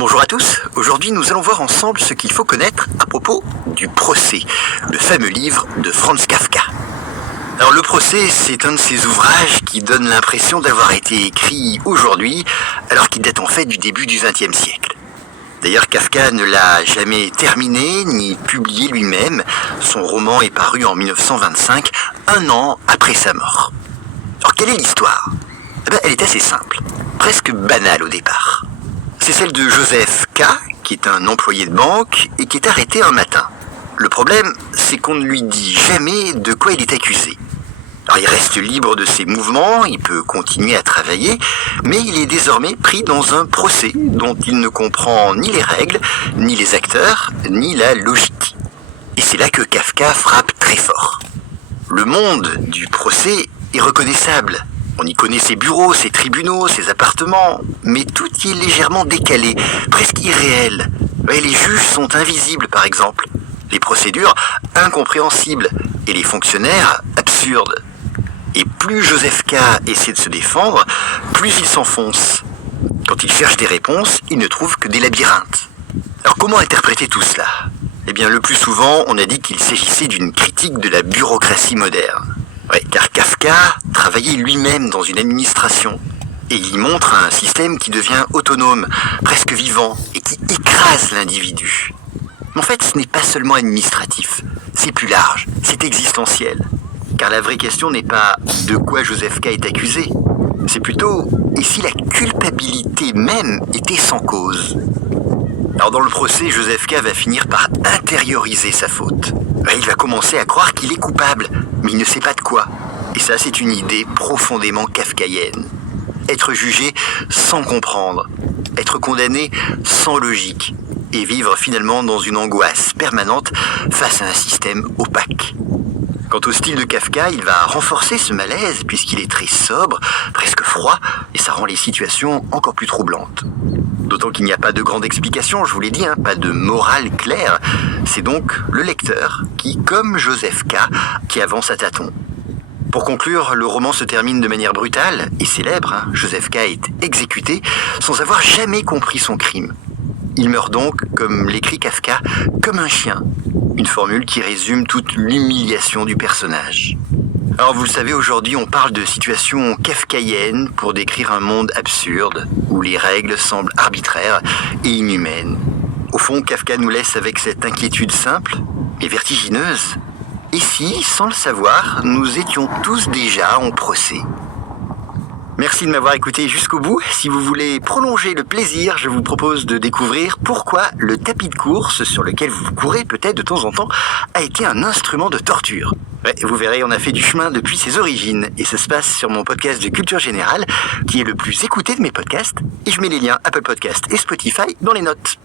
Bonjour à tous, aujourd'hui nous allons voir ensemble ce qu'il faut connaître à propos du Procès, le fameux livre de Franz Kafka. Alors le Procès, c'est un de ces ouvrages qui donne l'impression d'avoir été écrit aujourd'hui, alors qu'il date en fait du début du XXe siècle. D'ailleurs, Kafka ne l'a jamais terminé ni publié lui-même. Son roman est paru en 1925, un an après sa mort. Alors quelle est l'histoire ? Elle est assez simple, presque banale au départ. C'est celle de Joseph K, qui est un employé de banque et qui est arrêté un matin. Le problème, c'est qu'on ne lui dit jamais de quoi il est accusé. Alors il reste libre de ses mouvements, il peut continuer à travailler, mais il est désormais pris dans un procès dont il ne comprend ni les règles, ni les acteurs, ni la logique. Et c'est là que Kafka frappe très fort. Le monde du procès est reconnaissable. On y connaît ses bureaux, ses tribunaux, ses appartements, mais tout y est légèrement décalé, presque irréel. Les juges sont invisibles par exemple, les procédures incompréhensibles et les fonctionnaires absurdes. Et plus Joseph K essaie de se défendre, plus il s'enfonce. Quand il cherche des réponses, il ne trouve que des labyrinthes. Alors comment interpréter tout cela ? Le plus souvent, on a dit qu'il s'agissait d'une critique de la bureaucratie moderne. Car Kafka travaillait lui-même dans une administration. Et il y montre un système qui devient autonome, presque vivant, et qui écrase l'individu. Mais en fait, ce n'est pas seulement administratif, c'est plus large, c'est existentiel. Car la vraie question n'est pas de quoi Joseph K est accusé, c'est plutôt et si la culpabilité même était sans cause. Alors dans le procès, Joseph K va finir par intérioriser sa faute. Il va commencer à croire qu'il est coupable, mais il ne sait pas de quoi. Et ça, c'est une idée profondément kafkaïenne. Être jugé sans comprendre, être condamné sans logique, et vivre finalement dans une angoisse permanente face à un système opaque. Quant au style de Kafka, il va renforcer ce malaise puisqu'il est très sobre, presque froid, et ça rend les situations encore plus troublantes. D'autant qu'il n'y a pas de grande explication, je vous l'ai dit, pas de morale claire. C'est donc le lecteur qui, comme Joseph K, qui avance à tâtons. Pour conclure, le roman se termine de manière brutale et célèbre. Joseph K est exécuté sans avoir jamais compris son crime. Il meurt donc, comme l'écrit Kafka, comme un chien. Une formule qui résume toute l'humiliation du personnage. Alors vous le savez, aujourd'hui on parle de situations kafkaïennes pour décrire un monde absurde, où les règles semblent arbitraires et inhumaines. Au fond, Kafka nous laisse avec cette inquiétude simple, mais vertigineuse. Et si, sans le savoir, nous étions tous déjà en procès ? Merci de m'avoir écouté jusqu'au bout. Si vous voulez prolonger le plaisir, je vous propose de découvrir pourquoi le tapis de course sur lequel vous courez peut-être de temps en temps a été un instrument de torture. Vous verrez, on a fait du chemin depuis ses origines et ça se passe sur mon podcast de culture générale qui est le plus écouté de mes podcasts et je mets les liens Apple Podcast et Spotify dans les notes.